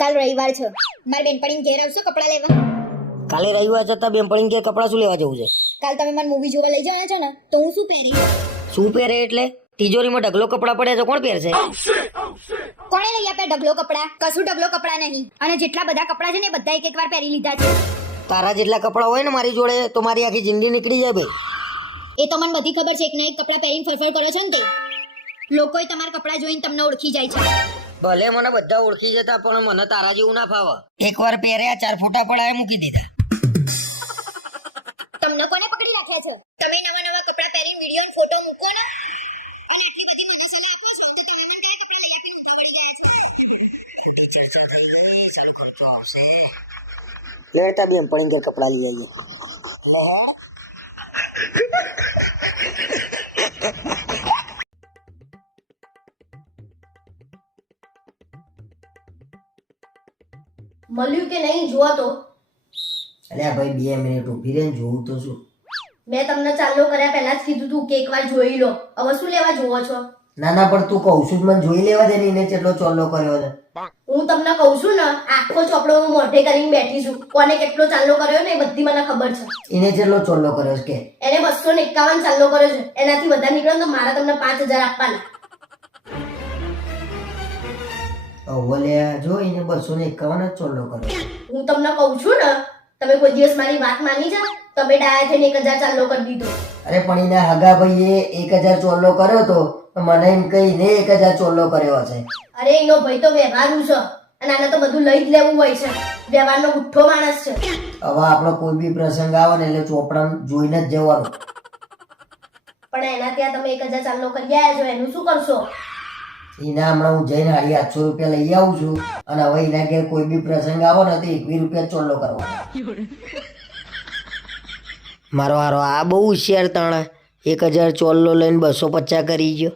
કાલ રવિવાર છે. મારે બેનપણી ઘેર આવશો કપડાં લેવા. કાલે રવિવાર છતાં બેનપણી ઘેર કપડાં શું લેવા જવું છે? કાલ તમે મને મૂવી જોવા લઈ જવાના છો ને તો હું શું પહેરી શું પહેરે એટલે? તિજોરીમાં ઢગલો કપડાં પડ્યા છે કોણ પહેરશે? કોણે લઈ આપ્યા ઢગલો કપડાં? કશું ઢગલો કપડાં નહીં. અને જેટલા બધા કપડાં છે ને એ બધા એક એક વાર પહેરી લીધા છે. તારા જેટલા કપડાં હોય ને મારી જોડે તો મારી આખી જિંદગી નીકળી જાય ભાઈ. એ તો મને બધી ખબર છે એક ને એક કપડાં પહેરીને ફરફર કરો છો ને તે. લોકોએ તમારા કપડાં જોઈને તમને ઓળખી જાય છે. ભલે મને બધા ઓળખી જતા પણ મને તારા જેવું ના ફાવે. એકવાર પહેર્યા ચાર ફોટા પડાય મૂકી દીધા. તમને કોને પકડી રાખ્યા છે? તમે નવા નવા કપડા પહેરી વિડિયો અને ફોટો મૂકો ને. લેતા બેનપણી કે કપડા લઈ આવીએ મળ્યું કે નહીં જુઓ તો? અલ્યા ભાઈ બે મિનિટ ઊભી રહે જોવું તો શું? મેં તમને ચાલુ કર્યા પહેલા જ કીધું તું કે એકવાર જોઈ લો. હવે શું લેવા જોવો છો? ના ના પણ તું કહું છું મને જોઈ લેવા દે ને એને કેટલો ચોલ્લો કર્યો છે. હું તમને કહું છું ને આખો ચોપડો હું મોઢે કરીને બેઠી છું. કોને કેટલો ચાલ્લો કર્યો ને એ બધી મને ખબર છે. એને કેટલો ચોલ્લો કર્યો છે કે? એને બસો ને એકાવન ચાલ્લો કર્યો છે. એનાથી વધારે નીકળ્યો તો મારા તમને પાંચ હજાર આપવાના. ઓલે જો એને બસો ને એકાવન જ ચોલ્લો કર્યો. હું તમને કહું છું ને તમે કોઈ દિવસ મારી વાત માની જા તમે ડાયા થઈને એક હજાર ચાલ્લો કરી દીધો. અરે પણ એના હગા ભાઈએ એક હજાર ચોલ્લો કર્યો તો મને એમ કહીને એક હજાર ચોલ્લો કર્યો હશે. અરે એનો ભાઈ તો વ્યવહારુ છે અને આને તો બધું લઈ જ લેવું હોય છે. વ્યવહારનો ગુઠ્ઠો માણસ છે. હવે આપણો કોઈ બી પ્રસંગ આવે ને એટલે ચોપડા જોઈને જ જવાનું. પણ એના ત્યાં તમે એક હજાર ચાલ્લો કરી આવ્યા છો એનું શું કરશો? એના હમણાં હું જઈને સાડી આઠસો રૂપિયા લઈ આવું છું અને હવે એના ઘેર કોઈ બી પ્રસંગ આવો ને તો એકવીસ રૂપિયા ચોલ્લો કરવાનો. મારો હારો, આ બહુ હોશિયાર તાણા. એક હજાર ચોલ્લો લઈને બસો પચાસ કરી ગયો.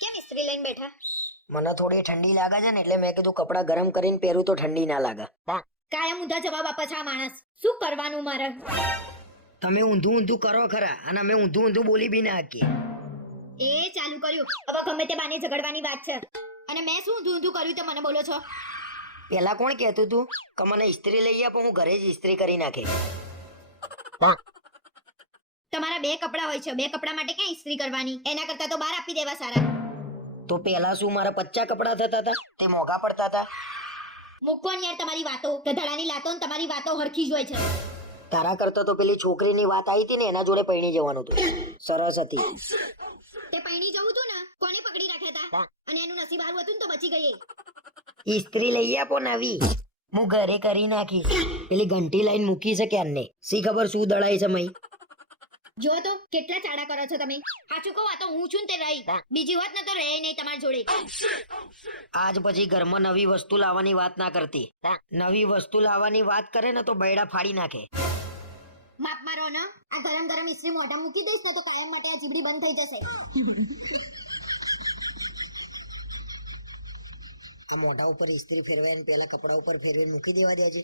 કેમ ઇસ્ત્રી લઈને બેઠા? મને થોડી ઠંડી લાગે છે ને એટલે મેં કીધું કપડાં ગરમ કરીને પહેરું તો ઠંડી ના લાગે. કાયમ ઊંધા જવાબ આપે છે આ માણસ. શું કરવાનું મારે? તમે ઊંધું ઊંધું કરો ખરા અને અમે ઊંધું ઊંધું બોલી બી ના શકીએ. એ ચાલુ કર્યું. હવે ગમે તે બાને ઝઘડવાની વાત છે. અને મેં શું ઊંધું ઊંધું કર્યું તે મને બોલો છો? પેલા કોણ કહેતું તું? કે મને ઇસ્ત્રી લઈ આપો હું ઘરે જ ઇસ્ત્રી કરી નાખે. તમારા બે કપડાં હોય છે. બે કપડાં માટે ક્યાં ઇસ્ત્રી કરવાની? એના કરતા તો બહાર આપી દેવા સારા. તો પેલા શું મારા પચ્ચા કપડા થતા હતા? તે મોંઘા પડતા હતા? મૂકો ને યાર તમારી વાતો. ગધડાની લાતો ને તમારી વાતો હરખી જ હોય છે. તારા કરતા તો પેલી છોકરીની વાત આવી હતી ને એના જોડે પૈણી જવાનું હતું. સરસ હતી. તે પૈણી જવું તું ને કોને પકડી રાખ્યા હતા? અને એનું નસીબ હારું હતું ને તો બચી ગઈ એ. ઇસ્ત્રી લઈ આપો નવી હું ઘરે કરી નાખીશ. પેલી ઘંટી લાઈન મૂકી છે ક્યારને? સી ખબર શું દળાય છે મય? જો તો કેટલા ચાડા કરો છો તમે. સાચું કહું આ તો હું છું ને તે રહી. બીજી વાત ને તો રહે નહીં તમારી જોડે. આજ પછી ઘરમાં નવી વસ્તુ લાવવાની વાત ના કરતી. નવી વસ્તુ લાવવાની વાત કરે ને તો બૈડા ફાડી નાખે. માપ મારો ને આ ગરમ ગરમ ઇસ્ત્રી મોઢા મૂકી દઈશ ને તો કાયમ માટે આ જીબડી બંધ થઈ જશે. આ મોઢા ઉપર ઇસ્ત્રી ફેરવાય ને પેલા કપડા ઉપર ફેરવીને મૂકી દેવા દે છે